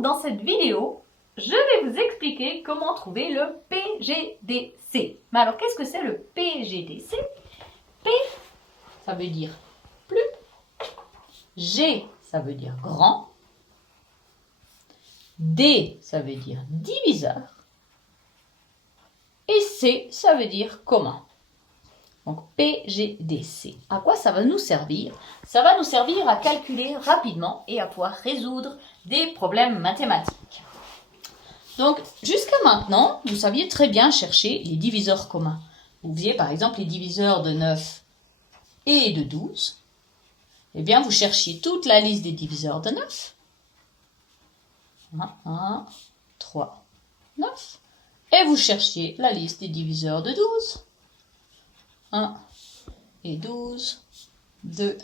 Donc, dans cette vidéo, je vais vous expliquer comment trouver le PGDC. Mais alors, qu'est-ce que c'est le PGDC? P, ça veut dire plus. G, ça veut dire grand. D, ça veut dire diviseur. Et C, ça veut dire commun. Donc, PGDC. À quoi ça va nous servir? Ça va nous servir à calculer rapidement et à pouvoir résoudre des problèmes mathématiques. Donc, jusqu'à maintenant, vous saviez très bien chercher les diviseurs communs. Vous faisiez par exemple les diviseurs de 9 et de 12. Eh bien, vous cherchiez toute la liste des diviseurs de 9. 1, 3, 9. Et vous cherchiez la liste des diviseurs de 12. 1 et 12, 2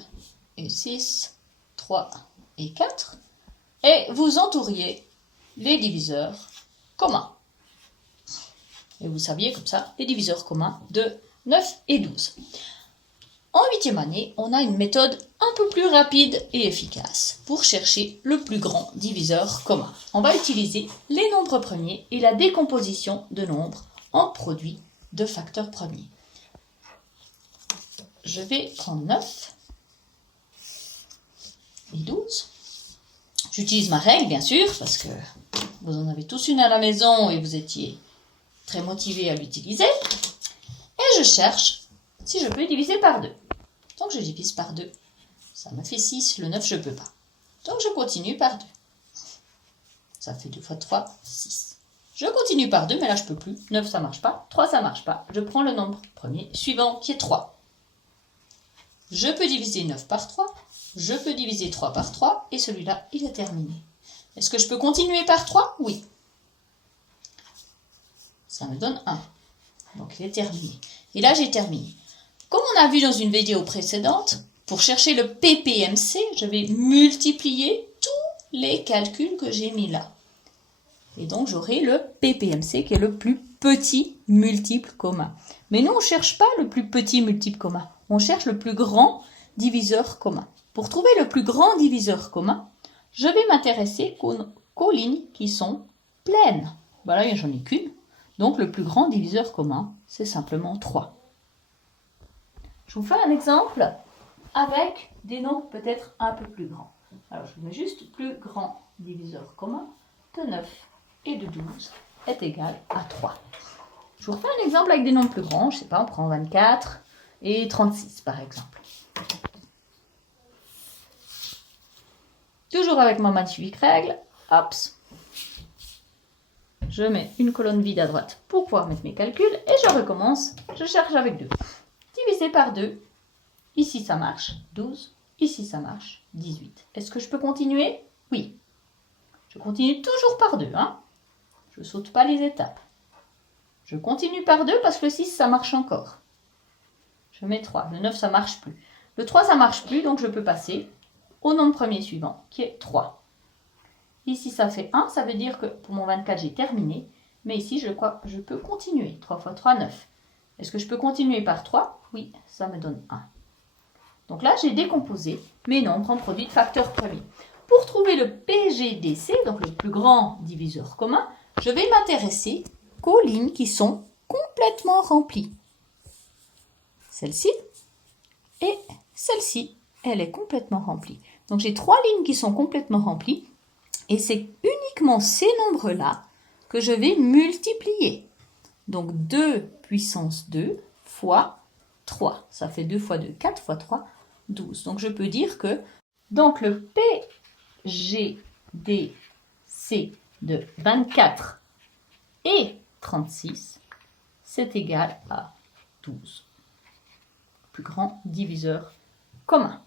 et 6, 3 et 4. Et vous entouriez les diviseurs communs. Et vous saviez comme ça les diviseurs communs de 9 et 12. En 8e année, on a une méthode un peu plus rapide et efficace pour chercher le plus grand diviseur commun. On va utiliser les nombres premiers et la décomposition de nombres en produits de facteurs premiers. Je vais prendre 9 et 12. J'utilise ma règle, bien sûr, parce que vous en avez tous une à la maison et vous étiez très motivés à l'utiliser. Et je cherche si je peux diviser par 2. Donc, je divise par 2. Ça me fait 6. Le 9, je ne peux pas. Donc, je continue par 2. Ça fait 2 fois 3, 6. Je continue par 2, mais là, je ne peux plus. 9, ça ne marche pas. 3, ça ne marche pas. Je prends le nombre premier suivant, qui est 3. Je peux diviser 9 par 3. Je peux diviser 3 par 3. Et celui-là, il est terminé. Est-ce que je peux continuer par 3? Oui. Ça me donne 1. Donc, il est terminé. Et là, j'ai terminé. Comme on a vu dans une vidéo précédente, pour chercher le PPMC, je vais multiplier tous les calculs que j'ai mis là. Et donc, j'aurai le PPMC qui est le plus petit multiple commun. Mais nous, on ne cherche pas le plus petit multiple commun. On cherche le plus grand diviseur commun. Pour trouver le plus grand diviseur commun, je vais m'intéresser qu'aux lignes qui sont pleines. Voilà, j'en ai qu'une. Donc, le plus grand diviseur commun, c'est simplement 3. Je vous fais un exemple avec des nombres peut-être un peu plus grands. Alors, je vous mets juste plus grand diviseur commun de 9 et de 12 est égal à 3. Je vous refais un exemple avec des nombres plus grands. Je ne sais pas, on prend 24 et 36 par exemple. Toujours avec ma magnifique règle, hop, je mets une colonne vide à droite pour pouvoir mettre mes calculs et je recommence. Je cherche avec 2. Divisé par 2, ici ça marche, 12, ici ça marche, 18. Est-ce que je peux continuer? Oui. Je continue toujours par 2. Je ne saute pas les étapes. Je continue par 2 parce que le 6 ça marche encore. Je mets 3, le 9 ça marche plus. Le 3 ça marche plus, donc je peux passer au nombre premier suivant qui est 3. Ici ça fait 1, ça veut dire que pour mon 24 j'ai terminé. Mais ici je peux continuer. 3 fois 3, 9. Est-ce que je peux continuer par 3? Oui, ça me donne 1. Donc là, j'ai décomposé mes nombres en produits de facteurs premiers. Pour trouver le PGDC, donc le plus grand diviseur commun, je vais m'intéresser qu'aux lignes qui sont complètement remplies. Celle-ci et celle-ci, elle est complètement remplie. Donc j'ai 3 lignes qui sont complètement remplies et c'est uniquement ces nombres-là que je vais multiplier. Donc 2 puissance 2 fois 3. Ça fait 2 fois 2, 4 fois 3, 12. Donc je peux dire que donc le PGDC de 24 et 36, c'est égal à 12. Plus grand diviseur commun.